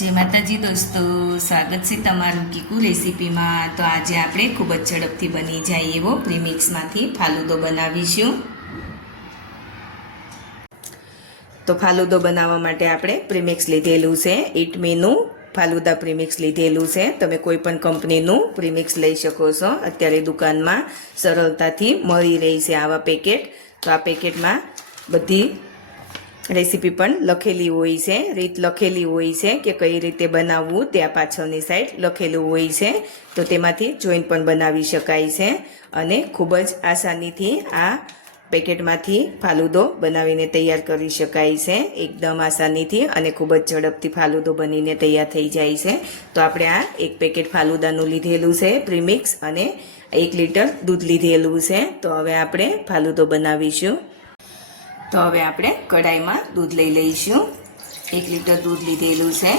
જય માતાજી દોસ્તો, સ્વાગત છે તમારું કીકુ રેસીપીમાં. તો આજે આપણે ખૂબ જ ઝડપથી બની જાય એવો પ્રીમિક્સમાંથી ફાલુદો બનાવીશું. તો ફાલુદો બનાવવા માટે આપણે પ્રીમિક્સ લીધેલું છે ઇટમીનું ફાલુદા પ્રીમિક્સ લીધેલું છે. તમે કોઈ પણ કંપનીનું પ્રીમિક્સ લઈ શકો છો. અત્યારે દુકાનમાં સરળતાથી મળી રહી છે આવા પેકેટ. તો આ પેકેટમાં બધી રેસીપી પણ લખેલી હોય છે, રીત લખેલી હોય છે કે કઈ રીતે બનાવવું ત્યાં પાછળની સાઈડ લખેલું હોય છે. તો તેમાંથી જોઈન પણ બનાવી શકાય છે અને ખૂબ જ આસાનીથી આ પેકેટમાંથી ફાલુદો બનાવીને તૈયાર કરી શકાય છે. એકદમ આસાનીથી અને ખૂબ જ ઝડપથી ફાલુદો બનીને તૈયાર થઈ જાય છે. તો આપણે આ એક પેકેટ ફાલુદાનું લીધેલું છે, પ્રીમિક્સ અને એક લીટર દૂધ લીધેલું છે. તો હવે આપણે ફાલુદો બનાવીશું. તો હવે આપણે કઢાઈમાં દૂધ લઈ લઈશું. એક લીટર દૂધ લીધેલું છે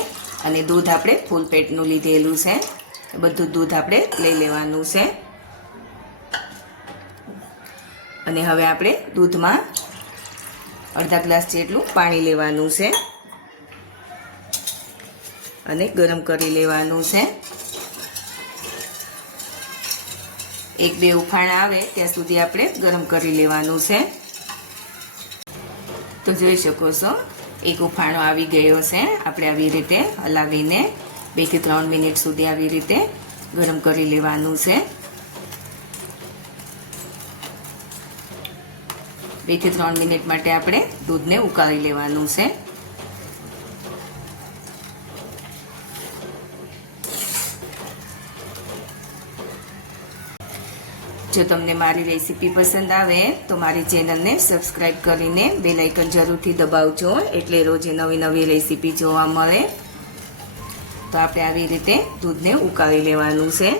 અને દૂધ આપણે ફૂલ પેટનું લીધેલું છે. બધું દૂધ આપણે લઈ લેવાનું છે. અને હવે આપણે દૂધમાં અડધા ગ્લાસ જેટલું પાણી લેવાનું છે. અને ગરમ કરી લેવાનું છે. એક બે ઉફાણ આવે ત્યાં સુધી આપણે ગરમ કરી લેવાનું છે. તો જોઈ શકો છો. એક ઉફાણો આવી ગયો છે. આપણે આવી રીતે હલાવીને બેથી ત્રણ મિનિટ સુધી આવી રીતે ગરમ કરી લેવાનું છે. બેથી ત્રણ મિનિટ માટે આપણે દૂધને ઉકાળી લેવાનું છે. જો તમને મારી રેસીપી પસંદ આવે, તો મારી ચેનલને સબસ્ક્રાઈબ કરીને બેલ આઇકન જરૂરથી દબાવજો, એટલે રોજે નવી નવી રેસીપી જોવા મળે. તો આપણે આવી રીતે દૂધને ઉકાળી લેવાનું છે.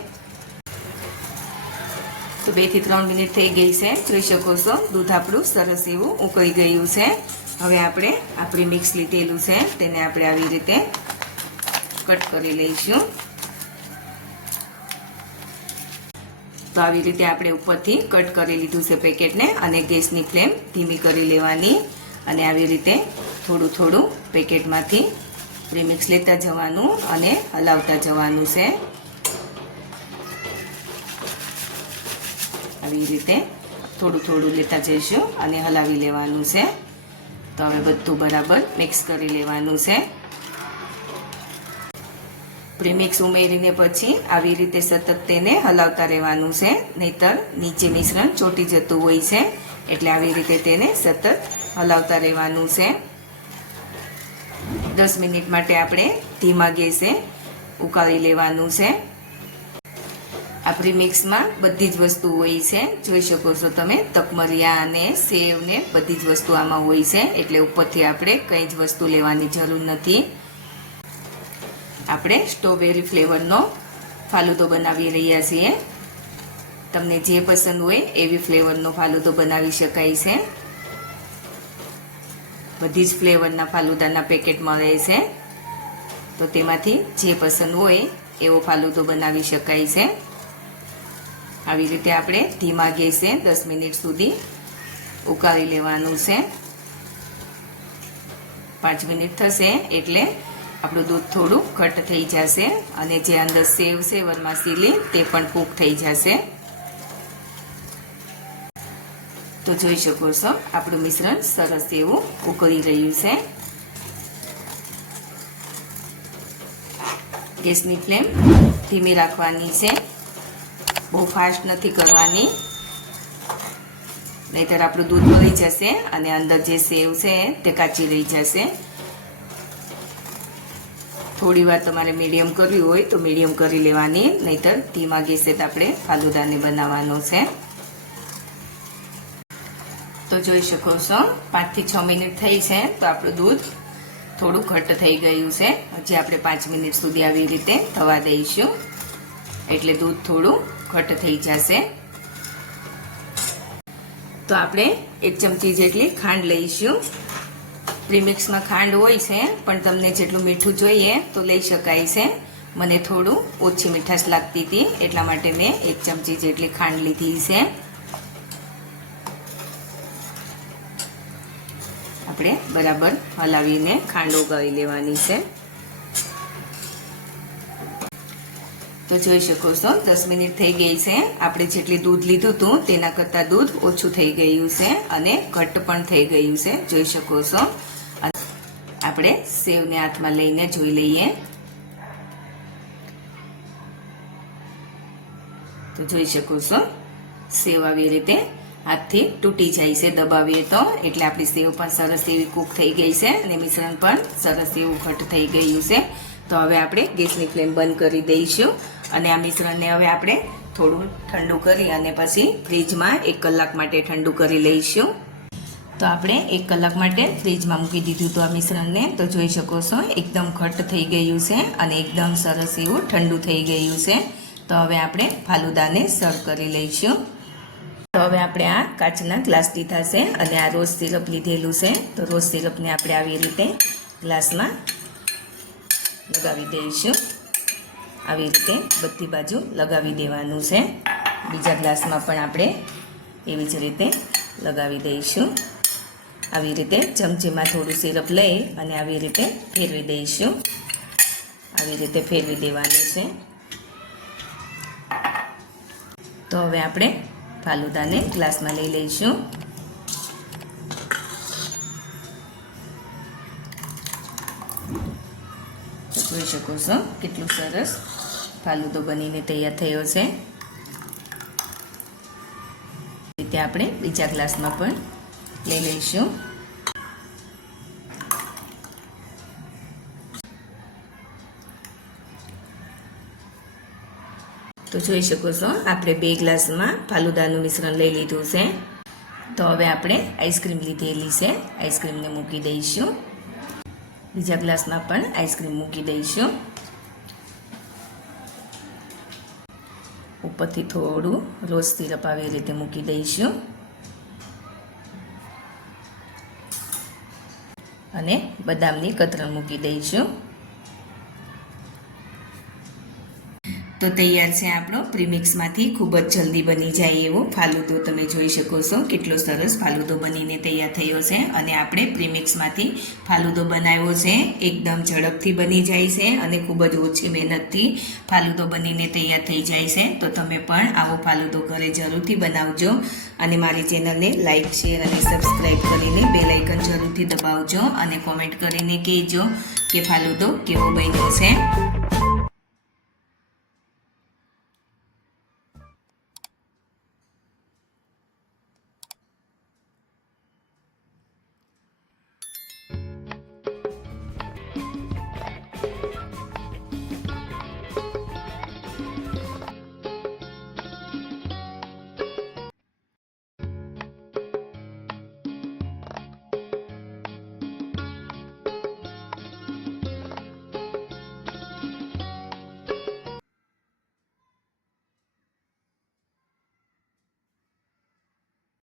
તો બેથી ત્રણ મિનિટ થઈ ગઈ છે. જોઈ શકો છો, દૂધ આપણું સરસ એવું ઉકળી ગયું છે. હવે આપણે આપણી મિક્સ લીધેલું છે, તેને આપણે આવી રીતે કટ કરી લઈશું. તો આવી રીતે આપણે ઉપરથી કટ કરી લીધું છે પેકેટને અને ગેસની ફ્લેમ ધીમી કરી લેવાની અને આવી રીતે થોડું થોડું પેકેટમાંથી પ્રીમિક્સ લેતા જવાનું અને હલાવતા જવાનું છે. આવી રીતે થોડું થોડું લેતા જઈશું અને હલાવી લેવાનું છે. તો હવે બધું બરાબર મિક્સ કરી લેવાનું છે. પ્રીમિક્સ ઉમેરીને પછી આવી રીતે સતત તેને હલાવતા રહેવાનું છે. નહીતર નીચે મિશ્રણ ચોટી જતું હોય છે. એટલે આવી રીતે તેને સતત હલાવતા રહેવાનું છે. દસ મિનિટ માટે આપણે ધીમા ગેસે ઉકાળી લેવાનું છે. આ પ્રીમિક્સમાં બધી જ વસ્તુ હોય છે. જોઈ શકો છો તમે, તકમરિયા અને સેવ ને બધી જ વસ્તુ આમાં હોય છે. એટલે ઉપરથી આપણે કંઈ જ વસ્તુ લેવાની જરૂર નથી. આપણે સ્ટ્રોબેરી ફ્લેવરનો ફાલુદો બનાવી રહ્યા છીએ. તમને જે પસંદ હોય એવી ફ્લેવરનો ફાલુદો બનાવી શકાય છે. બધી જ ફ્લેવરના ફાલુદાના પેકેટ મળે છે. તો તેમાંથી જે પસંદ હોય એવો ફાલુદો બનાવી શકાય છે. આવી રીતે આપણે ધીમા ગેસે દસ મિનિટ સુધી ઉકાળી લેવાનું છે. પાંચ મિનિટ થશે એટલે આપણું દૂધ થોડું ઘટ થઈ જશે અને જે અંદર સેવ છે સીલી તે પણ કૂક થઈ જશે. તો જોઈ શકો છો, આપણું મિશ્રણ સરસ એવું ઉકળી રહ્યું છે. ગેસની ફ્લેમ ધીમી રાખવાની છે. બહુ ફાસ્ટ નથી કરવાની. નહીતર આપણું દૂધ બળી જશે અને અંદર જે સેવ છે તે કાચી રહી જશે. થોડી વાર તમારે મીડિયમ કરવી હોય તો મીડિયમ કરી લેવાની, નહીતર ધીમા ગેસે આપણે ફાલુદાને બનાવવાનો છે. તો જોઈ શકો છો, પાંચથી છ મિનિટ થઈ છે, તો આપણું દૂધ થોડું ઘટ્ટ થઈ ગયું છે. હજી આપણે પાંચ મિનિટ સુધી આવી રીતે થવા દઈશું, એટલે દૂધ થોડું ઘટ્ટ થઈ જશે. તો આપણે એક ચમચી જેટલી ખાંડ લઈશું. પ્રીમિક્સમાં ખાંડ હોય છે, પણ તમને જેટલું મીઠું જોઈએ તો લઈ શકાય છે. મને થોડું ઓછી મીઠાશ લાગતી હતી, એટલા માટે મેં એક ચમચી જેટલી ખાંડ લીધી છે. આપણે બરાબર હલાવીને ખાંડ ઓગાળી લેવાની છે. તો જોઈ શકો છો, દસ મિનિટ થઈ ગઈ છે. આપણે જેટલી દૂધ લીધું હતું, તેના કરતાં દૂધ ઓછું થઈ ગયું છે અને ઘટ્ટ પણ થઈ ગયું છે. જોઈ શકો છો. આપણે સેવને હાથમાં લઈને જોઈ લઈએ. તો જોઈ શકો છો, સેવ આવી રીતે હાથથી તૂટી જાય છે દબાવીએ તો. એટલે આપણી સેવ પણ સરસ એવી કૂક થઈ ગઈ છે અને મિશ્રણ પણ સરસ એવું ઘટ થઈ ગયું છે. તો હવે આપણે ગેસની ફ્લેમ બંધ કરી દઈશું. અને આ મિશ્રણને હવે આપણે થોડું ઠંડુ કરી અને પછી ફ્રીજમાં એક કલાક માટે ઠંડુ કરી લઈશું. તો આપણે એક કલાક માટે ફ્રીજમાં મૂકી દીધું હતું આ મિશ્રણને. તો જોઈ શકો છો, એકદમ ઘટ્ટ થઈ ગયું છે અને એકદમ સરસ એવું ઠંડુ થઈ ગયું છે. તો હવે આપણે ફાલુદાને સર્વ કરી લઈશું. તો હવે આપણે આ કાચના ગ્લાસ લીધા છે અને આ રોઝ સિરપ લીધેલું છે. તો રોઝ સિરપને આપણે આવી રીતે ગ્લાસમાં લગાવી દઈશું. આવી રીતે બધી બાજુ લગાવી દેવાનું છે. બીજા ગ્લાસમાં પણ આપણે એવી જ રીતે લગાવી દઈશું. આવી રીતે ચમચીમાં થોડું સિરપ લઈ અને આવી રીતે ફેરવી દઈશું. આવી રીતે ફેરવી દેવાનું છે. તો હવે આપણે ફાલુદાને ગ્લાસમાં લઈ લઈશું. જોઈ શકો છો કેટલું સરસ ફાલુદો બનીને તૈયાર થયો છે. રીતે આપણે બીજા ગ્લાસમાં પણ લઈ લઈશું. તો જોઈ શકો છો આપણે બે ગ્લાસમાં ફાલુદાનું મિશ્રણ લઈ લીધું છે. તો હવે આપણે આઈસ્ક્રીમ લીધેલી છે. આઈસ્ક્રીમને મૂકી દઈશું. બીજા ગ્લાસમાં પણ આઈસ્ક્રીમ મૂકી દઈશું. ઉપરથી થોડું રોજ સિરપ એ રીતે મૂકી દઈશું. અને બદામની કતરણ મૂકી દઈશું. તો તૈયાર છે આપણો પ્રીમિક્સમાંથી. ખૂબ જ જલ્દી બની જાય એવો ફાલુદો તમે જોઈ શકો છો. કેટલો સરસ ફાલુદો બનીને તૈયાર થયો છે અને આપણે પ્રીમિક્સમાંથી ફાલુદો બનાવ્યો છે. એકદમ ઝડપથી બની જાય છે અને ખૂબ જ ઓછી મહેનતથી ફાલુદો બનીને તૈયાર થઈ જાય છે. તો તમે પણ આવો ફાલુદો ઘરે જરૂરથી બનાવજો અને મારી ચેનલને લાઇક શેર અને સબસ્ક્રાઈબ કરીને બે લાઇકન જરૂરથી દબાવજો અને કોમેન્ટ કરીને કહેજો કે ફાલુદો કેવો બન્યો છે.